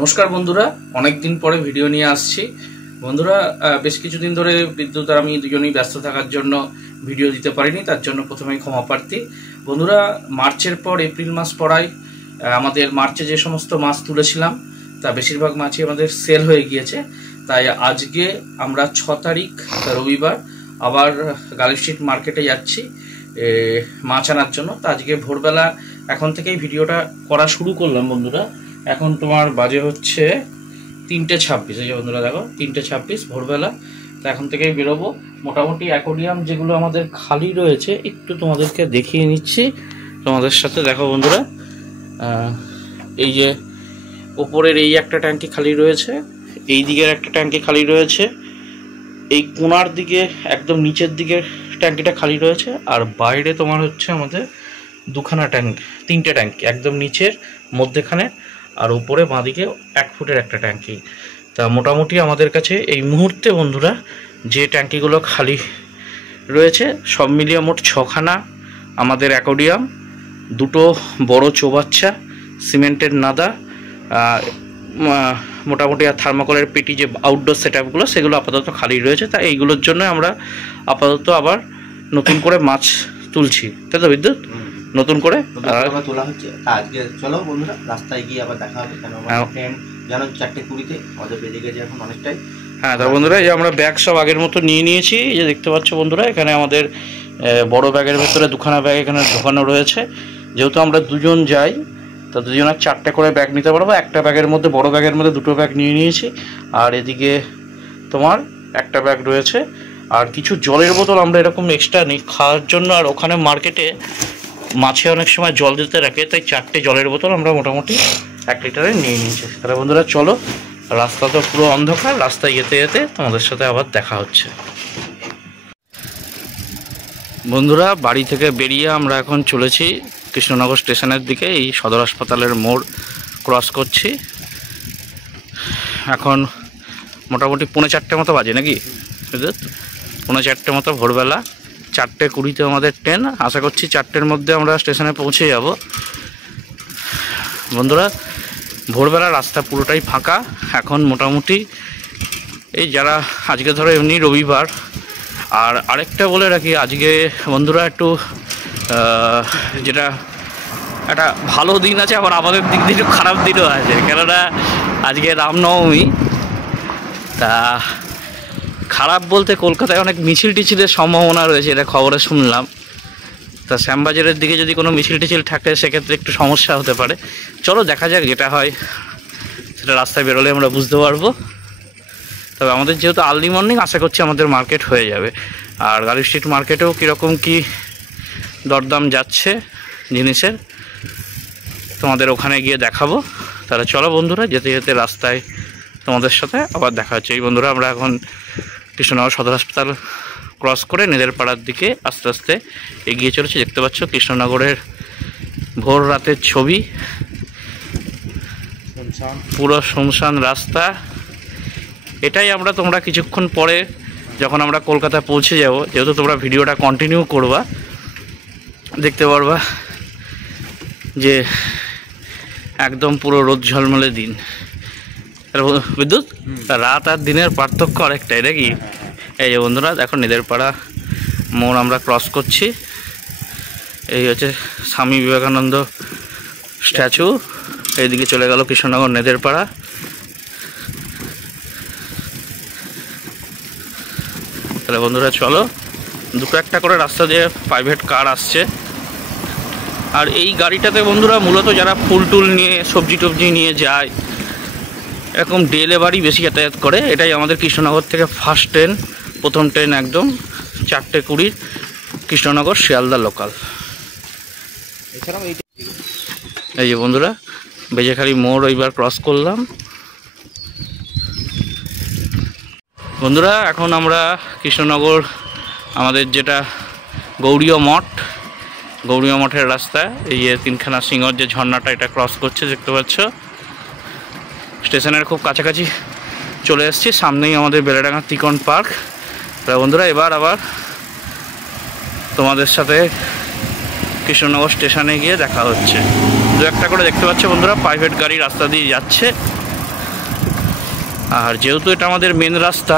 নমস্কার বন্ধুরা, অনেক দিন পরে ভিডিও নিয়ে আসছি। বন্ধুরা, বেশ কিছুদিন ধরে বিদ্যুৎ আর আমি দুজনেই ব্যস্ত থাকার জন্য ভিডিও দিতে পারিনি, তার জন্য প্রথমেই ক্ষমা প্রার্থী। বন্ধুরা, মার্চের পর এপ্রিল মাস পড়ায় আমাদের মার্চে যে সমস্ত মাছ তুলেছিলাম তা বেশিরভাগ মাছই আমাদের সেল হয়ে গিয়েছে। তাই আজকে আমরা 6 তারিখ রবিবার আবার গার্ল স্ট্রিট মার্কেটে যাচ্ছি মাছ আনার জন্য। তো আজকে ভোরবেলা এখন থেকেই ভিডিওটা করা শুরু করলাম। বন্ধুরা, এখন তোমার বাজে হচ্ছে 3:26। এই যে বন্ধুরা দেখো, 3:26 ভোরবেলা। তো এখন থেকেই বেরোবো। মোটামুটি অ্যাকোয়ারিয়াম যেগুলো আমাদের খালি রয়েছে একটু তোমাদেরকে দেখিয়ে নিচ্ছি তোমাদের সাথে। দেখো বন্ধুরা, এই যে ওপরের এই একটা ট্যাঙ্কি খালি রয়েছে, এই দিকের একটা ট্যাঙ্কি খালি রয়েছে, এই কোণার দিকে একদম নিচের দিকের ট্যাঙ্কিটা খালি রয়েছে, আর বাইরে তোমার হচ্ছে আমাদের দুখানা ট্যাঙ্ক, 3টে ট্যাঙ্কি, একদম নিচের মধ্যেখানে আর উপরে বাঁদিকে 1 ফুটের একটা ট্যাঙ্কি। তা মোটামুটি আমাদের কাছে এই মুহূর্তে বন্ধুরা যে ট্যাঙ্কিগুলো খালি রয়েছে সব মিলিয়ে মোট 6খানা আমাদের অ্যাকোয়ারিয়াম, 2টো বড় চৌবাচ্চা, সিমেন্টের নাদা, মোটামুটি আর থার্মোকলের পেটি, যে আউটডোর সেট আপগুলো সেগুলো আপাতত খালি রয়েছে। তা এইগুলোর জন্য আমরা আপাতত আবার নতুন করে মাছ তুলছি, তাই তো বিদ্যুৎ? নতুন করে তোলা হচ্ছে। আজকে চলো বন্ধুরা রাস্তায় গিয়ে আবার দেখা হবে, কেন ট্রেন জানো 4:20 আমাদের বেজে গেছে এখন অনেকটাই। হ্যাঁ, তা বন্ধুরা এই যে আমরা ব্যাগ সব আগের মতো নিয়ে নিয়েছি। এই যে দেখতে পাচ্ছ বন্ধুরা, এখানে আমাদের বড় ব্যাগের ভেতরে 2খানা ব্যাগ এখানে ঢোকানো রয়েছে। যেহেতু আমরা দুজন যাই তা দুজনের 4টে করে ব্যাগ নিতে পারবো। একটা ব্যাগের মধ্যে, বড় ব্যাগের মধ্যে 2টো ব্যাগ নিয়ে নিয়েছি, আর এদিকে তোমার একটা ব্যাগ রয়েছে। আর কিছু জলের বোতল আমরা এরকম এক্সট্রা নিই খাওয়ার জন্য, আর ওখানে মার্কেটে মাছে অনেক সময় জল দিতে রাখে, তাই 4টে জলের বোতল আমরা মোটামুটি 1 লিটারের নিয়ে নিয়েছি। তাহলে বন্ধুরা চলো, রাস্তা তো পুরো অন্ধকার, রাস্তায় যেতে যেতে তোমাদের সাথে আবার দেখা হচ্ছে। বন্ধুরা, বাড়ি থেকে বেরিয়ে আমরা এখন চলেছি কৃষ্ণনগর স্টেশনের দিকে। এই সদর হাসপাতালের মোড় ক্রস করছি। এখন মোটামুটি 3:45 মতো বাজে নাকি বিদ্যুৎ? 3:45 মতো ভোরবেলা। 4:20 আমাদের ট্রেন। আশা করছি 4টের মধ্যে আমরা স্টেশনে পৌঁছে যাব। বন্ধুরা, ভোরবেলা রাস্তা পুরোটাই ফাঁকা এখন মোটামুটি। এই যারা আজকে ধরো এমনি রবিবার, আর আরেকটা বলে রাখি, আজকে বন্ধুরা একটু যেটা একটা ভালো দিন আছে, আবার আমাদের দিক দিয়ে একটু খারাপ দিনও আছে, কেননা আজকে রামনবমী। তা খারাপ বলতে কলকাতায় অনেক মিছিল টিছিলের সম্ভাবনা রয়েছে, এটা খবরে শুনলাম। তা শ্যামবাজারের দিকে যদি কোনো মিছিল টিছিল থাকে সেক্ষেত্রে একটু সমস্যা হতে পারে। চলো দেখা যাক, যেটা হয় সেটা রাস্তায় বেরোলে আমরা বুঝতে পারবো। তবে আমাদের যেহেতু আর্লি মর্নিং, আশা করছি আমাদের মার্কেট হয়ে যাবে। আর গার্ল স্ট্রিট মার্কেটেও কীরকম কী দরদাম যাচ্ছে জিনিসের তোমাদের ওখানে গিয়ে দেখাবো। তাহলে চলো বন্ধুরা, যেতে যেতে রাস্তায় তোমাদের সাথে আবার দেখা হচ্ছে। এই বন্ধুরা, আমরা এখন কৃষ্ণনগর সদর হাসপাতাল ক্রস করে নেদের পাড়ার দিকে আস্তে আস্তে এগিয়ে চলেছি। দেখতে পাচ্ছ কৃষ্ণনগরের ভোর রাতের ছবি, পুরো শুনশান রাস্তা। এটাই আমরা তোমরা কিছুক্ষণ পরে যখন আমরা কলকাতা পৌঁছে যাব, যেহেতু তোমরা ভিডিওটা কন্টিনিউ করবা, দেখতে পারবা যে একদম পুরো রোদ ঝলমলে দিন। বিদ্যুৎ, রাত আর দিনের পার্থক্য অনেকটাই নাকি? এই যে বন্ধুরা দেখো, নেদের পাড়া মোড় আমরা ক্রস করছি। এই হচ্ছে স্বামী বিবেকানন্দ স্ট্যাচু, এইদিকে চলে গেল কৃষ্ণনগর নেদের পাড়া। তাহলে বন্ধুরা চলো, 2-1টা করে রাস্তা দিয়ে প্রাইভেট কার আসছে। আর এই গাড়িটাতে বন্ধুরা মূলত যারা ফুল টুল নিয়ে, সবজি টবজি নিয়ে যায়, এরকম ডে লেবারই বেশি যাতায়াত করে। এটাই আমাদের কৃষ্ণনগর থেকে ফার্স্ট ট্রেন, প্রথম ট্রেন একদম 4:20 কৃষ্ণনগর শিয়ালদা লোকাল। এছাড়াও এই যে বন্ধুরা, বেজেখালি মোড় এইবার ক্রস করলাম। বন্ধুরা, এখন আমরা কৃষ্ণনগর আমাদের যেটা গৌড়ীয় মঠের রাস্তা, এই যে 3খানা সিংহর যে ঝর্ণাটা, এটা ক্রস করছে, দেখতে পাচ্ছ। স্টেশনের খুব কাছাকাছি চলে এসেছি, সামনেই আমাদের বেলেডাঙ্গা ত্রিকোণ পার্ক। তাই বন্ধুরা, এবার আবার তোমাদের সাথে কৃষ্ণনগর স্টেশনে গিয়ে দেখা হচ্ছে। 2-1টা করে দেখতে পাচ্ছ বন্ধুরা প্রাইভেট গাড়ি রাস্তা দিয়ে যাচ্ছে। আর যেহেতু এটা আমাদের মেন রাস্তা,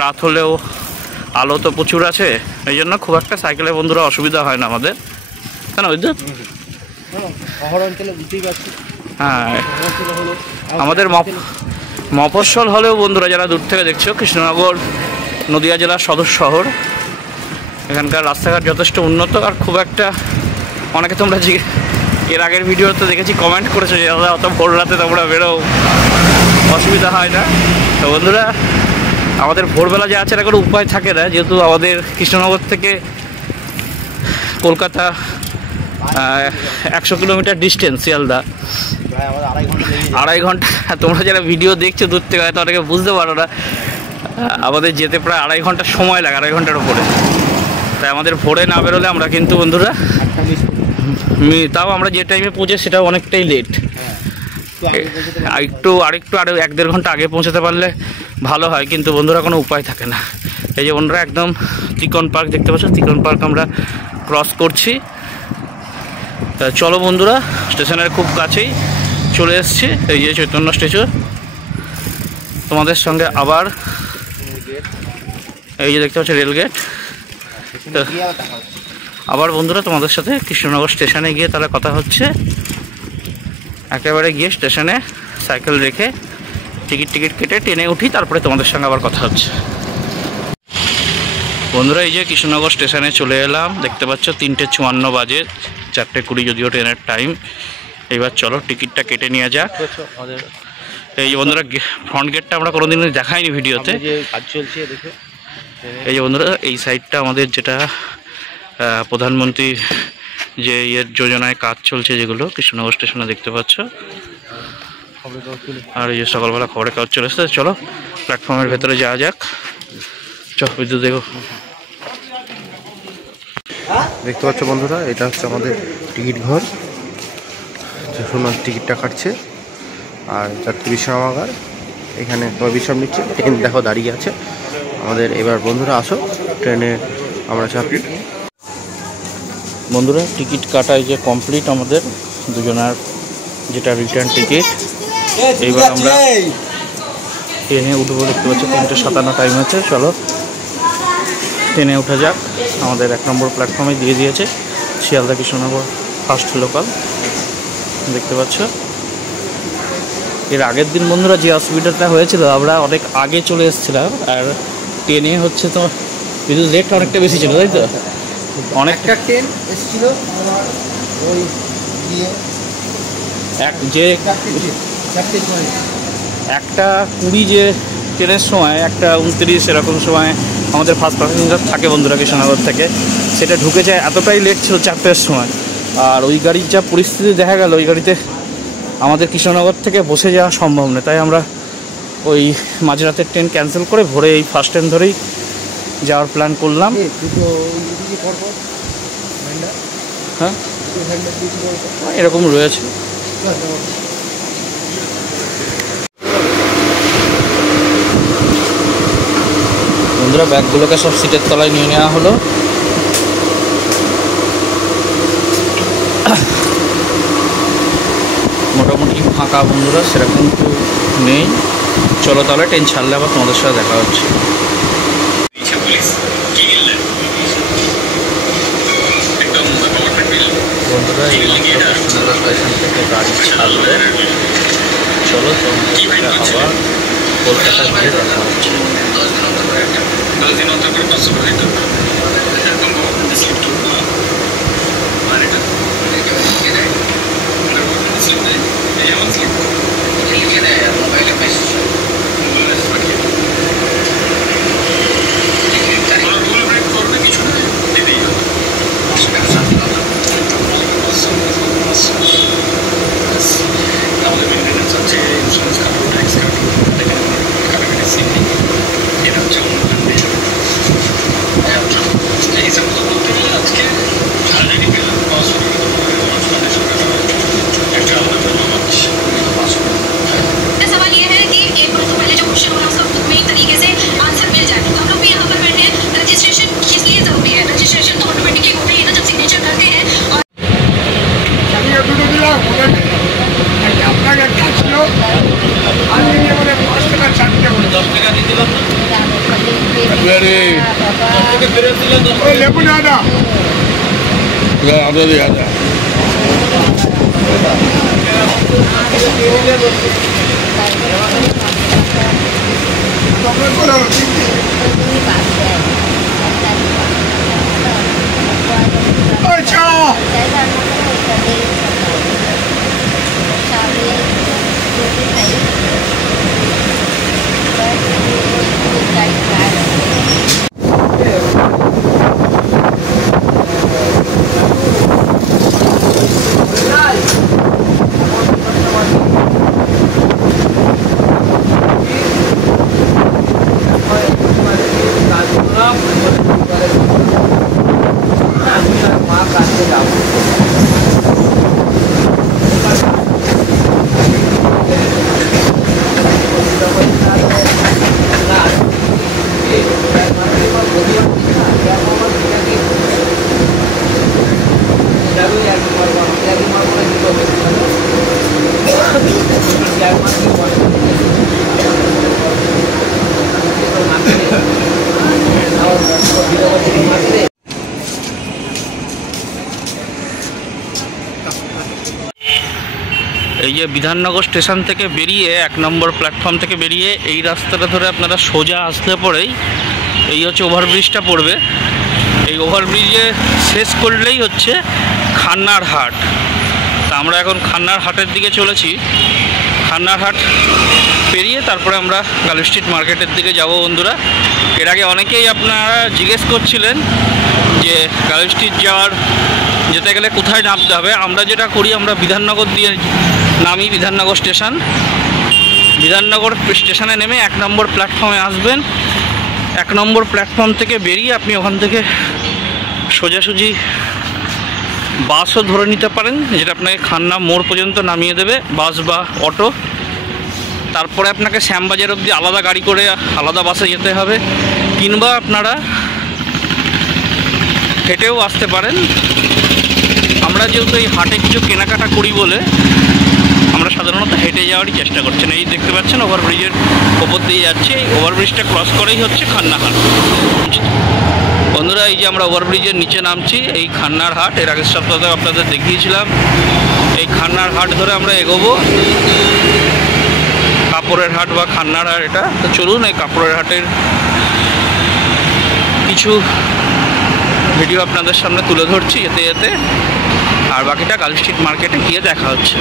রাত হলেও আলো তো প্রচুর আছে, এই জন্য খুব একটা সাইকেলে বন্ধুরা অসুবিধা হয় না আমাদের, তাই না বুঝছো? হ্যাঁ, আমাদের মফস্বল হলেও বন্ধুরা যারা দূর থেকে দেখছো, কৃষ্ণনগর নদিয়া জেলার সদর শহর, এখানকার রাস্তাঘাট যথেষ্ট উন্নত। আর খুব একটা, অনেকে তোমরা এর আগের ভিডিওতে দেখেছি কমেন্ট করেছো যে দাদা অত ভোর রাতে তোমরা বেরো, অসুবিধা হয় না। তো বন্ধুরা আমাদের ভোরবেলা যে আছে কোনো উপায় থাকে না, যেহেতু আমাদের কৃষ্ণনগর থেকে কলকাতা 100 কিলোমিটার ডিস্টেন্স, শিয়ালদা 2.5 ঘন্টা। তোমরা যারা ভিডিও দেখছো দূর থেকে হয়তো অনেকে বুঝতে পারো না, আমাদের যেতে প্রায় 2.5 ঘন্টা সময় লাগে, 2.5 ঘন্টার উপরে। তাই আমাদের ভোরে না বেরোলে আমরা কিন্তু বন্ধুরা, তাও আমরা যে টাইমে পৌঁছে সেটাও অনেকটাই লেট। আরেকটু 1-1.5 ঘন্টা আগে পৌঁছাতে পারলে ভালো হয়, কিন্তু বন্ধুরা কোনো উপায় থাকে না। এই যে বন্ধুরা একদম তিকন পার্ক দেখতে পাচ্ছ, তিকন পার্ক আমরা ক্রস করছি। চলো বন্ধুরা, স্টেশনের খুব কাছেই চলে এসেছি, এই যে চৈতন্য স্ট্যাচু। তোমাদের সঙ্গে আবার এই যে দেখতে পাচ্ছ রেলগেট। আবার বন্ধুরা তোমাদের সাথে কৃষ্ণনগর স্টেশনে গিয়ে তাহলে কথা হচ্ছে। একেবারে গিয়ে স্টেশনে সাইকেল রেখে টিকিট কেটে ট্রেনে উঠি, তারপরে তোমাদের সঙ্গে আবার কথা হচ্ছে। বন্ধুরা এই যে কৃষ্ণনগর স্টেশনে চলে এলাম, দেখতে পাচ্ছ 3:54 বাজে, 4:20 যদিও ট্রেনের টাইম। এইবার চলো টিকিটটা কেটে নিয়ে যাক। এই যে বন্ধুরা ফ্রন্ট গেটটা আমরা কোনোদিন দেখাইনি ভিডিওতে। এই যে বন্ধুরা এই সাইডটা আমাদের যেটা প্রধানমন্ত্রী যে যোজনায় কাজ চলছে, যেগুলো কৃষ্ণনগর স্টেশনে দেখতে পাচ্ছ। আর এই যে সকালবেলা খবরের কাগজ চলে এসেছে। চলো প্ল্যাটফর্মের ভেতরে যাওয়া যাক। চল বিদ্যুৎ দেখো, দেখতে পাচ্ছ বন্ধুরা, এটা হচ্ছে আমাদের টিকিট ঘর, শুনুন টিকিটটা কাটছে। আর যাত্রী বিশ্রামাগার, এখানে সবাই বিশ্রাম নিচ্ছে। ট্রেন দেখো দাঁড়িয়ে আছে আমাদের। এবার বন্ধুরা আসো, ট্রেনে আমরা চাপি। বন্ধুরা টিকিট কাটাই যে কমপ্লিট আমাদের দুজনার, যেটা রিটার্ন টিকিট। এইবার আমরা ট্রেনে উঠবো, দেখতে পাচ্ছি 3:57 টাইম আছে। চলো ট্রেনে উঠা যাক। আমাদের 1 নম্বর প্ল্যাটফর্মে দিয়ে দিয়েছে শিয়ালদা কৃষ্ণনগর ফার্স্ট লোকাল, দেখতে পাচ্ছ। এর আগের দিন বন্ধুরা যে অসুবিধাটা হয়েছিল, আমরা অনেক আগে চলে এসেছিলাম, আর ট্রেনে হচ্ছে তো কিন্তু রেটটা অনেকটা বেশি ছিল, তাই তো? অনেকটা ট্রেন এসেছিল ওই যে 1:20 যে ট্রেনের সময়, 1:29 এরকম সময় আমাদের ফার্স্ট প্যাসেঞ্জার থাকে বন্ধুরা কৃষ্ণনগর থেকে, সেটা ঢুকে যায়। এতটাই লেট ছিল 4টের সময়। আর ওই গাড়ির যা পরিস্থিতি দেখা গেল, ওই গাড়িতে আমাদের কৃষ্ণনগর থেকে বসে যাওয়া সম্ভব নয়। তাই আমরা ওই মাঝরাতের ট্রেন ক্যান্সেল করে ভোরে এই ফার্স্ট ট্রেন ধরেই যাওয়ার প্ল্যান করলাম। হ্যাঁ এরকম রয়েছে। বন্ধুরা ব্যাগগুলোকে সব সিটের তলায় নিয়ে নেওয়া হলো। মোটামুটি ফাঁকা বন্ধুরা, সেরকম কেউ নেই। চলো তাহলে ট্রেন ছাড়লে আবার তোমাদের সাথে দেখা হচ্ছে। বন্ধুরা এই কৃষ্ণনগর স্টেশন থেকে গাড়ি ছাড়লে, চলো তোমাদের আবার কলকাতায় গিয়ে দেখা হচ্ছে। আমাদের মেনটেন্যান্স হচ্ছে, ইন্স্যুরেন্স কাটো, ট্যাক্স কাটো, কাটাকাটি সিটি, এটা হচ্ছে অন্য এই যে বিধাননগর স্টেশন থেকে বেরিয়ে 1 নম্বর প্ল্যাটফর্ম থেকে বেরিয়ে এই রাস্তাটা ধরে আপনারা সোজা আসলে পরেই এই হচ্ছে ওভারব্রিজটা পড়বে। এই ওভারব্রিজে শেষ করলেই হচ্ছে খান্নার হাট। তা আমরা এখন খান্নার হাটের দিকে চলেছি। খান্নার হাট পেরিয়ে তারপরে আমরা গার্ল স্ট্রিট মার্কেটের দিকে যাব বন্ধুরা। এর আগে অনেকেই আপনারা জিজ্ঞেস করছিলেন যে গার্ল স্ট্রিট যেতে গেলে কোথায় নামতে হবে। আমরা যেটা করি, আমরা বিধাননগর দিয়ে নামি। বিধাননগর স্টেশনে নেমে 1 নম্বর প্ল্যাটফর্মে আসবেন। 1 নম্বর প্ল্যাটফর্ম থেকে বেরিয়ে আপনি ওখান থেকে সোজাসুজি বাসও ধরে নিতে পারেন, যেটা আপনাকে খান্না মোড় পর্যন্ত নামিয়ে দেবে, বাস বা অটো। তারপরে আপনাকে শ্যামবাজার অবধি আলাদা গাড়ি করে আলাদা বাসে যেতে হবে, কিংবা আপনারা হেঁটেও আসতে পারেন। আমরা যেহেতু এই হাটে কিছু কেনাকাটা করি বলে আমরা সাধারণত হেঁটে যাওয়ারই চেষ্টা করছি। এই দেখতে পাচ্ছেন ওভারব্রিজের ওপর দিয়ে যাচ্ছে। এই ওভারব্রিজটা ক্রস করেই হচ্ছে খান্না হাট। বন্ধুরা, এই যে আমরা ওভারব্রিজের নিচে নামছি, এই খান্নার হাট। এর আগের সপ্তাহে আপনাদের দেখিয়েছিলাম। এই খান্নার হাট ধরে আমরা এগোবো। কাপড়ের হাট বা খান্নার হাট এটা। তো চলুন এই কাপড়ের হাটের কিছু ভিডিও আপনাদের সামনে তুলে ধরছি যেতে যেতে, আর বাকিটা গার্ল স্ট্রিট মার্কেটে গিয়ে দেখা হচ্ছে।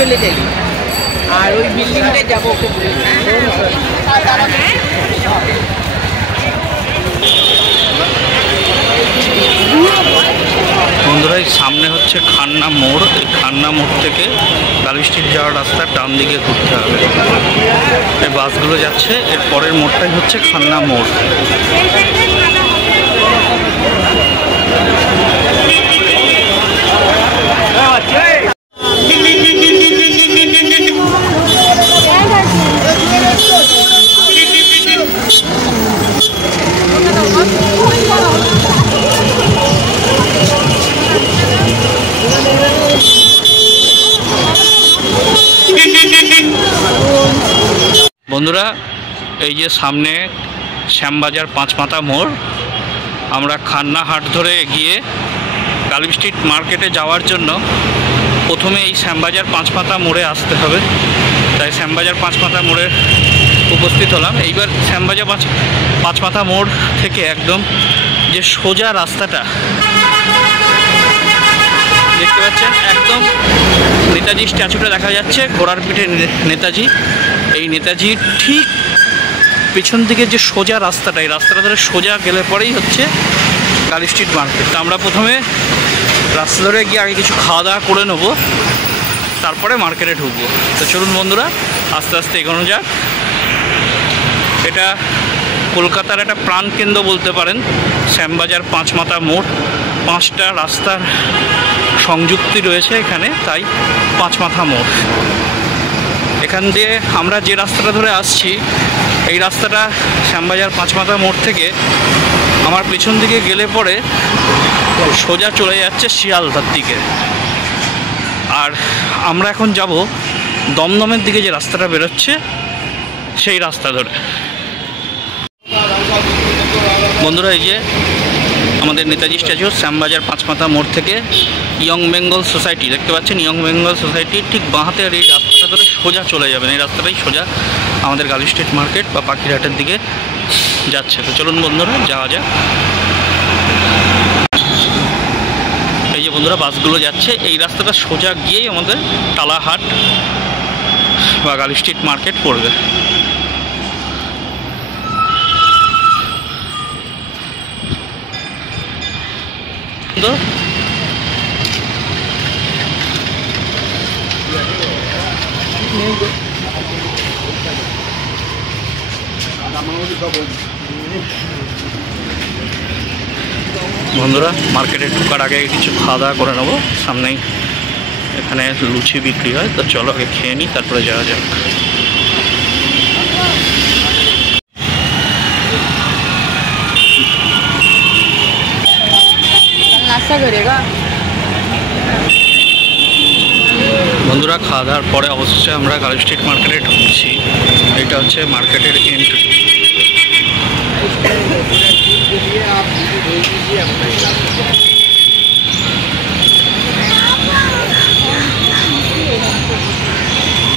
চলে যাই আর ওই বিল্ডিংটায় যাবো। বন্ধুরা, এই সামনে হচ্ছে খান্না মোড়। এই খান্না মোড় থেকে গার্ল স্ট্রিট যাওয়ার রাস্তার ডান দিকে ঘুরতে হবে। এই বাসগুলো যাচ্ছে, এর পরের মোড়টাই হচ্ছে খান্না মোড়। বন্ধুরা, এই যে সামনে শ্যামবাজার 5 মাথা মোড়। আমরা খান্না হাট ধরে এগিয়ে গার্ল স্ট্রিট মার্কেটে যাওয়ার জন্য প্রথমে এই শ্যামবাজার 5 মাথা মোড়ে আসতে হবে। তাই শ্যামবাজার 5 মাথা মোড়ে উপস্থিত হলাম। এইবার শ্যামবাজার 5 মাথা মোড় থেকে একদম যে সোজা রাস্তাটা দেখতে পাচ্ছেন, একদম নেতাজি স্ট্যাচুটা দেখা যাচ্ছে, ঘোড়ার পিঠে নেতাজি। এই নেতাজির ঠিক পেছন দিকে যে সোজা রাস্তাটা, এই রাস্তাটা ধরে সোজা গেলে পরেই হচ্ছে গার্ল স্ট্রিট মার্কেট। তো আমরা প্রথমে রাস্তা ধরে গিয়ে আগে কিছু খাওয়া দাওয়া করে নেবো, তারপরে মার্কেটে ঢুকবো। তো চলুন বন্ধুরা আস্তে আস্তে এগোনো যাক। এটা কলকাতার একটা প্রাণকেন্দ্র বলতে পারেন, শ্যামবাজার পাঁচমাথা মোড়। 5টা রাস্তার সংযুক্তি রয়েছে এখানে, তাই পাঁচমাথা মোড়। এখান দিয়ে আমরা যে রাস্তাটা ধরে আসছি, এই রাস্তাটা শ্যামবাজার পাঁচমাথা মোড় থেকে আমার পেছন দিকে গেলে পরে সোজা চলে যাচ্ছে শিয়ালদার দিকে। আর আমরা এখন যাব দমদমের দিকে, যে রাস্তাটা বেরোচ্ছে সেই রাস্তা ধরে। বন্ধুরা এই যে আমাদের নেতাজি স্ট্যাচু, শ্যামবাজার পাঁচমাথা মোড় থেকে ইয়ং বেঙ্গল সোসাইটি দেখতে পাচ্ছেন। ইয়ং বেঙ্গল সোসাইটির ঠিক বাঁ হাতে আর এই রাস্তাটা ধরে সোজা চলে যাবেন। এই রাস্তাটাই সোজা আমাদের গার্ল স্ট্রিট মার্কেট বা পাখিরহাটের দিকে যাচ্ছে। তো চলুন বন্ধুরা যাওয়া যাক। এই যে বন্ধুরা বাসগুলো যাচ্ছে, এই রাস্তাটা সোজা গিয়েই আমাদের টালাহাট বা গার্ল স্ট্রিট মার্কেট পড়বে। বন্ধুরা মার্কেটে ঢোকার আগে কিছু খাওয়া দাওয়া করে নেবো। সামনেই এখানে লুচি বিক্রি হয়, তো চলো আগে খেয়ে নিই, তারপরে যাওয়া যাক। বন্ধুরা খাওয়া দাওয়ার পরে অবশ্যই আমরা গার্ল স্ট্রিট মার্কেটে ঢুকছি। এটা হচ্ছে মার্কেটের এন্ট্রি।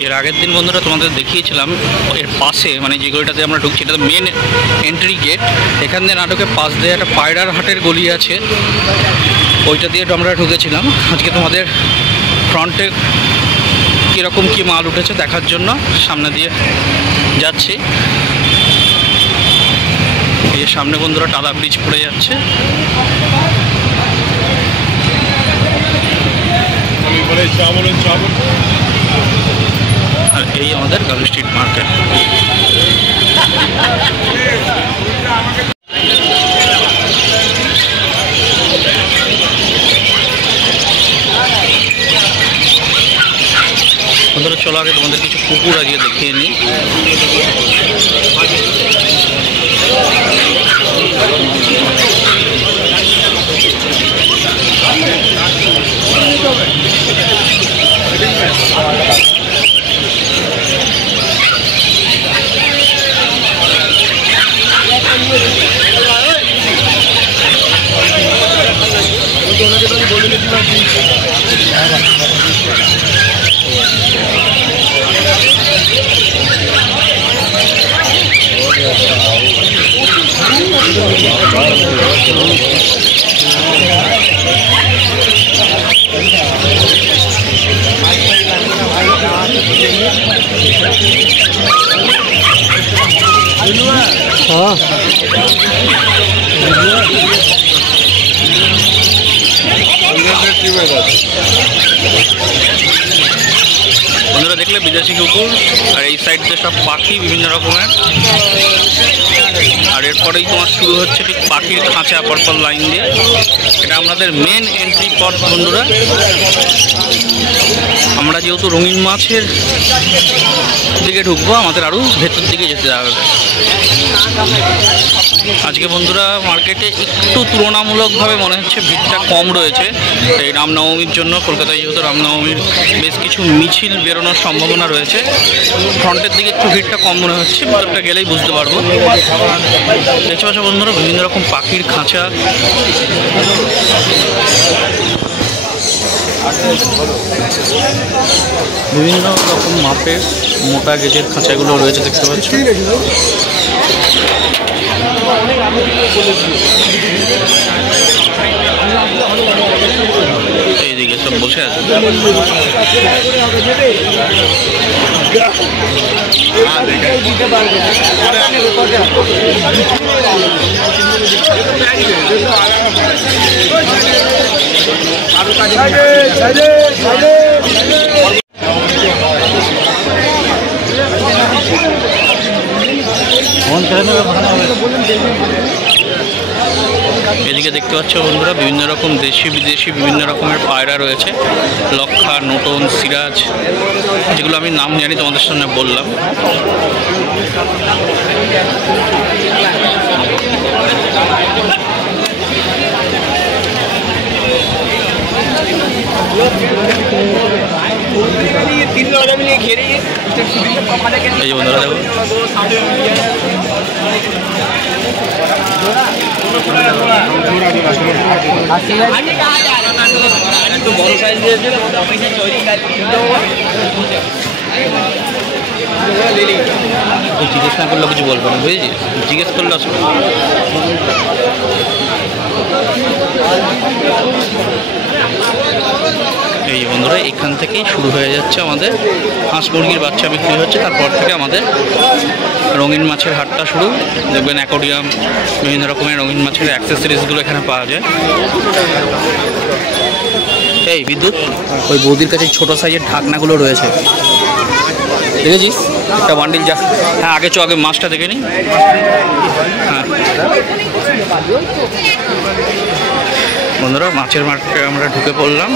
এর আগের দিন বন্ধুরা তোমাদের দেখিয়েছিলাম এর পাশে, মানে যে গলিটাতে আমরা ঢুকছি এটা মেন এন্ট্রি গেট। এখান দিয়ে নাটকের পাশ দিয়ে একটা পায়রার হাটের গলি আছে, ওইটা দিয়ে আমরা ঢুকেছিলাম। আজকে তোমাদের ফ্রন্টে কীরকম কী মাল উঠেছে দেখার জন্য সামনে দিয়ে যাচ্ছি। এই যে সামনে বন্ধুরা টালা ব্রিজ পড়ে যাচ্ছে। আর এই আমাদের গার্ল স্ট্রিট মার্কেট। বন্ধুরা চলো আগে তোমাদের কিছু কুকুর আজকে দেখিয়ে নিই। বন্ধুরা দেখলে বিদেশি কুকুর, আর এই সাইড দিয়ে সব পাখি বিভিন্ন রকমের। আর এরপরেই তোমার শুরু হচ্ছে ঠিক পাখির খাঁচা পরপর লাইন দিয়ে। এটা আমাদের মেন এন্ট্রি পথ বন্ধুরা। আমরা যেহেতু রঙিন মাছের দিকে ঢুকবো, আমাদের আরও ভেতর দিকে যেতে হবে। আজকে বন্ধুরা মার্কেটে একটু তুলনামূলকভাবে মনে হচ্ছে ভিড়টা কম রয়েছে। এই রামনবমীর জন্য কলকাতায় যেহেতু রামনবমীর বেশ কিছু মিছিল বেরোনোর সম্ভাবনা রয়েছে, ফ্রন্টের দিকে একটু ভিড়টা কম মনে হচ্ছে। ভিতরটা গেলেই বুঝতে পারবো। দেখতে পাচ্ছ বন্ধুরা বিভিন্ন রকম পাখির খাঁচা। বিভিন্ন রকম মাপের মোটা গেজের খাঁচাগুলো রয়েছে দেখতে পাচ্ছ। এইদিকে সব বসে আছে। এদিকে দেখতে পাচ্ছ বন্ধুরা বিভিন্ন রকম দেশি বিদেশি বিভিন্ন রকমের পায়রা রয়েছে, লক্ষা, নোটন, সিরাজ, যেগুলো আমি নাম জানি তোমাদের সামনে বললাম। এই যে বন্ধুরা দেখো, জিজ্ঞেস না করলে কিছু বলবো না, বুঝেছি? জিজ্ঞেস করলে আসবে। এই বন্ধুরা এখান থেকেই শুরু হয়ে যাচ্ছে আমাদের হাঁস মুরগির বাচ্চা বিক্রি হচ্ছে, তারপর থেকে আমাদের রঙিন মাছের হাটটা শুরু। দেখবেন অ্যাকোরিয়াম, বিভিন্ন রকমের রঙিন মাছের অ্যাক্সেসরিজগুলো এখানে পাওয়া যায়। এই বিদ্যুৎ, ওই বৌদির কাছে ছোট সাইজের ঢাকনাগুলো রয়েছে, দেখেছিস? একটা বান্ডিল যা। হ্যাঁ আগে আগে মাছটা দেখে নিই। হ্যাঁ বন্ধুরা মাছের মার্কেটে আমরা ঢুকে পড়লাম।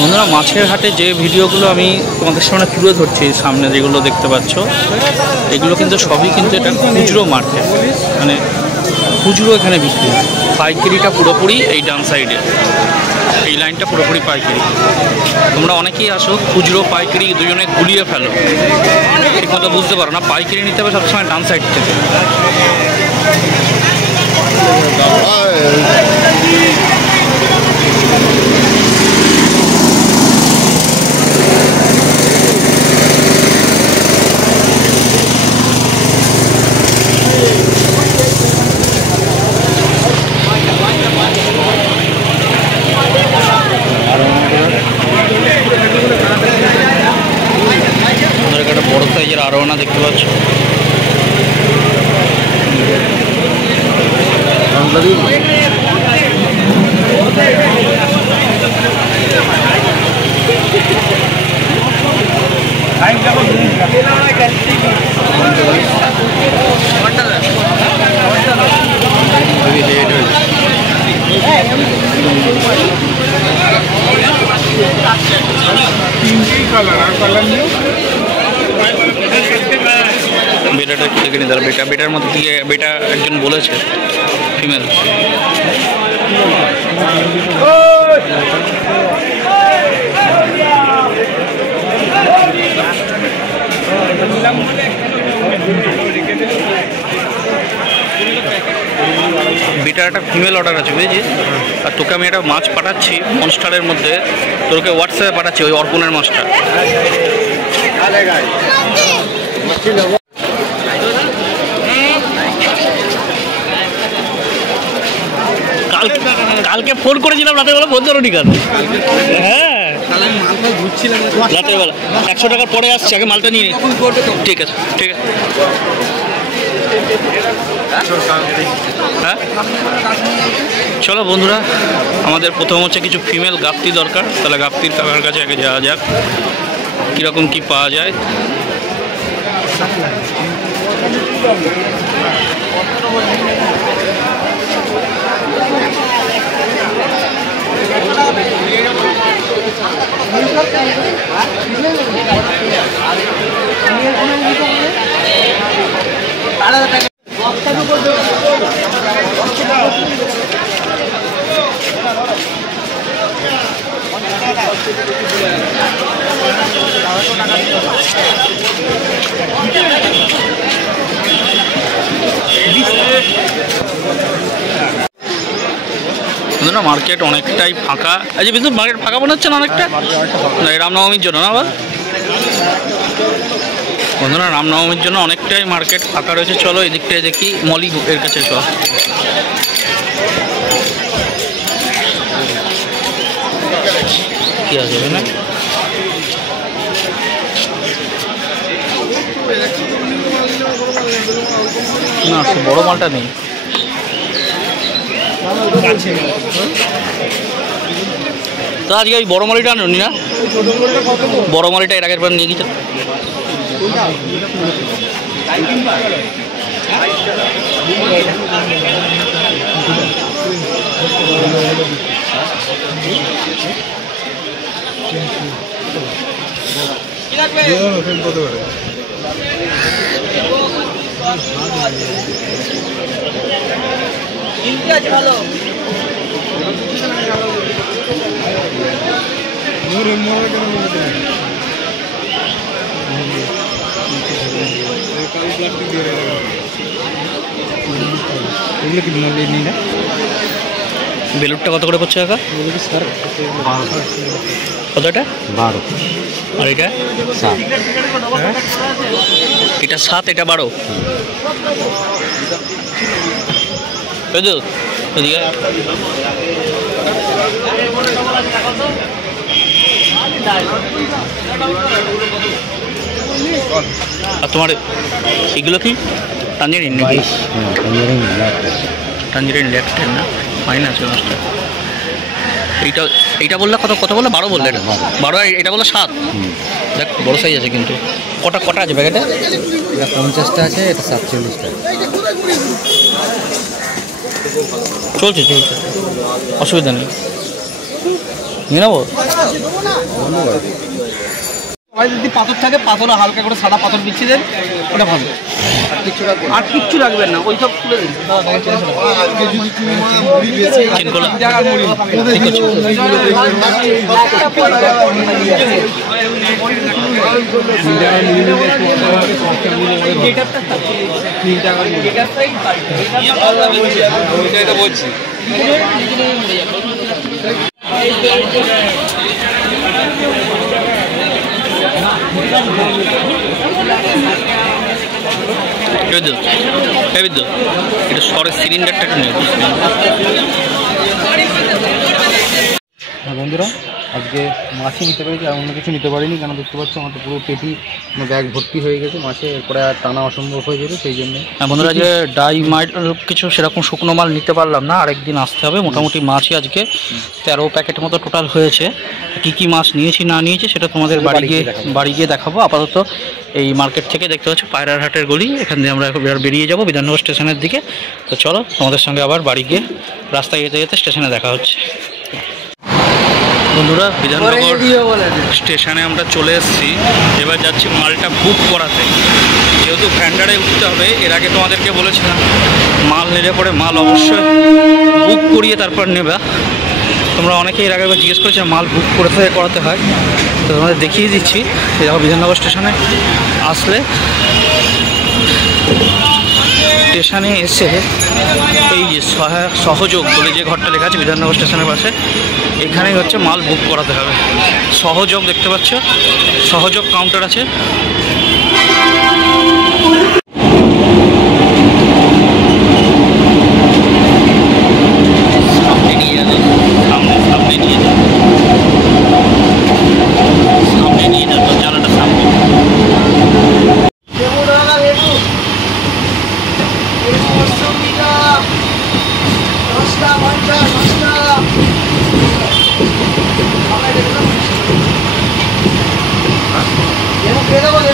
বন্ধুরা মাছের হাটে যে ভিডিওগুলো আমি তোমাদের সামনে তুলে ধরছি, সামনে যেগুলো দেখতে পাচ্ছ, এগুলো কিন্তু সবই কিন্তু এটা খুচরো মার্কেট, মানে খুচরো এখানে বিক্রি হয়। পাইকারিটা পুরোপুরি এই ডান সাইডে, এই লাইনটা পুরোপুরি পাইকারি। তোমরা অনেকেই আসো খুচরো পাইকারি দুজনে গুলিয়ে ফেলো, ঠিক মতো বুঝতে পারো না। পাইকারি নিতে হবে সবসময় ডান সাইড থেকে। বড় সাইজের আরোনা দেখতে পাচ্ছ। বেটাটা একটু দেখে নি তাহলে। বেটার মধ্যে কি বেটা একজন বলেছে ফিমেল। বেটার একটা ফিমেল অর্ডার আছে বুঝেছিস। আর তোকে আমি একটা মাছ পাঠাচ্ছি মনস্টারের মধ্যে, তোকে হোয়াটসঅ্যাপে পাঠাচ্ছি ওই অর্পণের মাছটা। কালকে ফোন করেছিলাম রাতের বেলা, ফোন ধরুনি কেন? হ্যাঁ রাতের বেলা 100 টাকার পরে আসছে, আগে মালটা নিয়ে নি। ঠিক আছে ঠিক আছে। হ্যাঁ চলো বন্ধুরা, আমাদের প্রথম হচ্ছে কিছু ফিমেল গাপ্তি দরকার, তাহলে গাপ্তির কাকার কাছে আগে যাওয়া যাক, কীরকম কী পাওয়া যায়। মার্কেট অনেকটাই ফাঁকা। আচ্ছা বিন্দু, মার্কেট ফাঁকা মনে হচ্ছে না অনেকটা? রামনবমীর জন্য না আবার? বন্ধুরা রামনবমীর জন্য অনেকটাই মার্কেট ফাঁকা রয়েছে। চলো এদিকটায় দেখি, মলি এর কাছে চল। কি আছে না? না বড় মালটা নেই। তো আজকে ওই বড় মালিটা আনি না? বড় মালিটা এর আগের বার নিয়ে গেছে। ভালো বেলুরটা কত করে পড়ছে কাকা? কত এটা? 12। আর এটা 7। এটা 7, এটা 12। আর তোমার এগুলো কি টাঞ্জারিন নাকি? টাঞ্জারিন লেফটের না, ফাইন আছে মাছটা। এইটা বললে কত বললে? 12 বললে? এটা 12, এটা বললে 7। দেখ বড় সাইজ আছে কিন্তু। কটা আছে প্যাকেটে? এটা 50টা আছে, এটা 47টা। চলছে, অসুবিধা নেই, নিয়ে নেবো। যদি পাথর থাকে, পাথরে হালকা করে সাদা পাথর বিছিয়ে দেন, ওটা ভালো। আর কিচ্ছু রাখবেন না, ওই সব তুলে দিন। বলছি এটা সরের সিলিন্ডারটা নিয়ে। বন্ধুরা আজকে মাছই নিতে পেরেছি, আর অন্য কিছু নিতে পারিনি, কেন দেখতে পাচ্ছ আমার তো পুরো পেটি ব্যাগ ভর্তি হয়ে গেছে মাছে, এরপরে আর টানা অসম্ভব হয়ে যাবে, সেই জন্য। বন্ধুরা আজকে ডাইমাইট কিছু সেরকম শুকনো মাল নিতে পারলাম না, আরেকদিন আসতে হবে। মোটামুটি মাছই আজকে 13 প্যাকেট মতো টোটাল হয়েছে। কি মাছ নিয়েছি না নিয়েছি সেটা তোমাদের বাড়ি গিয়ে দেখাবো। আপাতত এই মার্কেট থেকে দেখতে পাচ্ছ পায়রারহাটের গলি, এখান দিয়ে আমরা বেরিয়ে যাবো বিধাননগর স্টেশনের দিকে। তো চলো তোমাদের সঙ্গে আবার বাড়ি গিয়ে রাস্তায় যেতে যেতে স্টেশনে দেখা হচ্ছে। বন্ধুরা বিধাননগর স্টেশনে আমরা চলে এসেছি, এবার যাচ্ছি মালটা বুক করাতে। যেহেতু ভ্যান্ডারে উঠতে হবে, এর আগে তোমাদেরকে বলেছিলাম মাল নিলে পরে মাল অবশ্যই বুক করিয়ে তারপর নেবা। তোমরা অনেকেই এর আগে জিজ্ঞেস করেছো মাল বুক করাতে হয়, তো তোমাদের দেখিয়ে দিচ্ছি। দেখো বিধাননগর স্টেশনে আসলে, স্টেশনে এসে এই যে সহযোগ বলে যে ঘরটা লেখা আছে বিধাননগর স্টেশনের পাশে, এখানেই হচ্ছে মাল বুক করাতে হবে। সহযোগ দেখতে পাচ্ছ, সহযোগ কাউন্টার আছে। সামনে নিয়ে যাবে, সামনে নিয়ে যাবে, সামনে নিয়ে যাবে, জানাটা সামনে। Hemos quedado de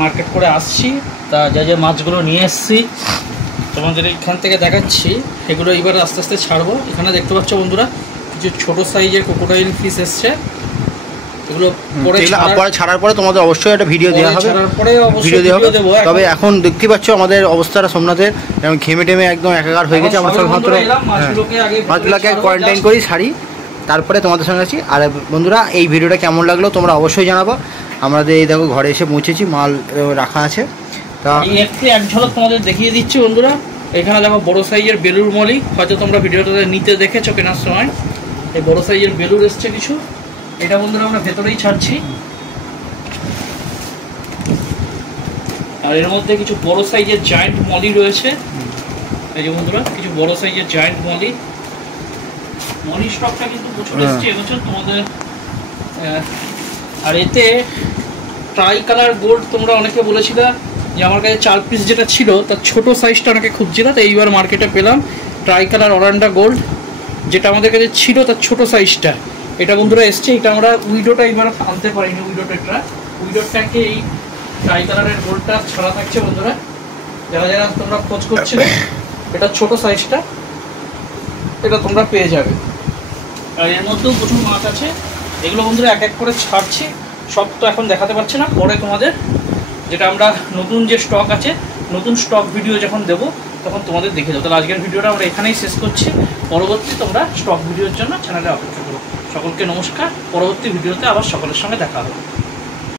মার্কেট করে আসছি, তা যা যা মাছগুলো নিয়ে এসেছি তোমাদের এখান থেকে দেখাচ্ছি, এগুলো এবার আস্তে আস্তে ছাড়বো। এখানে দেখতে পাচ্ছ বন্ধুরা কিছু ছোটো সাইজের ক্রোকোডাইল ফিশ এসছে, এগুলো পরে ছাড়ার পরে তোমাদের অবশ্যই একটা ভিডিও দেওয়া হবে, ভিডিও দেওয়া হবে। তবে এখন দেখতে পাচ্ছ আমাদের অবস্থাটা সোমনাথের ঘেমে টেমে একদম একাকার হয়ে গেছে। আমরা মাত্র মাছগুলোকে কোয়ারেন্টাইন করি, ছাড়ি, তারপরে তোমাদের সঙ্গে আছি। আর বন্ধুরা এই ভিডিওটা কেমন লাগলো তোমরা অবশ্যই জানাবো। আমাদের এই দেখো ঘরে এসে পৌঁছেছি, মাল রাখা আছে। তা একটু এক ঝলক তোমাদের দেখিয়ে দিচ্ছি বন্ধুরা। এখানে দেখো বড় সাইজের বেলুর মলি, হয়তো তোমরা ভিডিওটা নিতে দেখেছো কেনার সময়। এই বড় সাইজের বেলুর এসছে কিছু, এটা বন্ধুরা আমরা ভেতরেই ছাড়ছি। আর এর মধ্যে কিছু বড় সাইজের জায়ান্ট মলি রয়েছে, এই যে বন্ধুরা কিছু বড় সাইজের জায়ান্ট মলি স্টকটা কিন্তু প্রচুর এসছে এবছর তোমাদের। আর এতে ট্রাই কালার গোল্ড তোমরা অনেকে বলেছিল যে আমার কাছে 4 পিস যেটা ছিল তার ছোটো সাইজটা অনেকে খুঁজছিল, তো এইবার মার্কেটে পেলাম ট্রাই কালার অরান্ডা গোল্ড, যেটা আমাদের কাছে ছিল তার ছোটো সাইজটা। এটা বন্ধুরা এসছে, এটা আমরা উইডোটা এইবার আনতে পারিনি, উইডোটাকে এই ট্রাই কালারের গোল্ডটা ছাড়া থাকছে বন্ধুরা। যারা যারা তোমরা খোঁজ করছিলে এটা ছোটো সাইজটা, এটা তোমরা পেয়ে যাবে। আর এর মধ্যেও প্রচুর মাছ আছে, এগুলো বন্ধুরা এক এক করে ছাড়ছি, সব তো এখন দেখাতে পারছি না, পরে তোমাদের যেটা আমরা নতুন যে স্টক আছে, নতুন স্টক ভিডিও যখন দেবো তখন তোমাদের দেখে যাবো। তাহলে আজকের ভিডিওটা আমরা এখানেই শেষ করছি, পরবর্তী তোমরা স্টক ভিডিওর জন্য চ্যানেলে অপেক্ষা করো। সকলকে নমস্কার, পরবর্তী ভিডিওতে আবার সকলের সঙ্গে দেখা হবে।